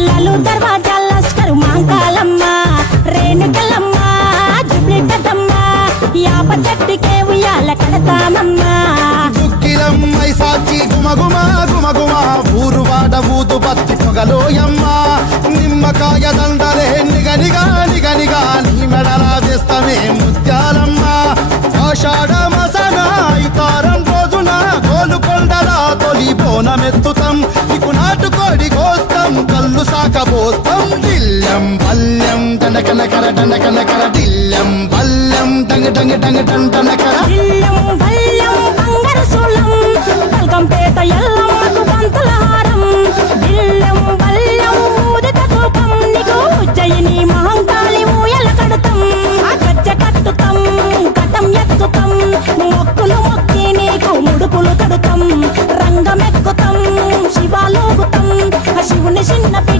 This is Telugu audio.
లాలు దర్వాజా లస్కరు మాంకాలమ్మ రేణుకలమ్మ జుబ్లి పెద్దమ్మ యాప చెట్టుకే ఉయ్యాల కడతామమ్మా దుక్కిలమ్మై సాచి గుమగుమ గుమగుమ ఊరు వాడ ఊదు బత్తి పొగలోయమ్మ నిమ్మకాయ దండలే నిగనిగా నిగనిగా నీ మెడలా వేస్తమే ముత్యాలమ్మ ఆషాఢ మసన ఇతారం రోజున గోలుకొండల తొలి బోనమెత్తుతాం నీకు నాటుకోడి కోస్తాం కళ్ళు సాకబోస్తాం దిల్లం బల్లం దండకనకర దండకనకర దిల్లం బల్లం డంగ డంగ డంగ డండనకర బంగారు సోళం పల్కంపేట ఎల్ల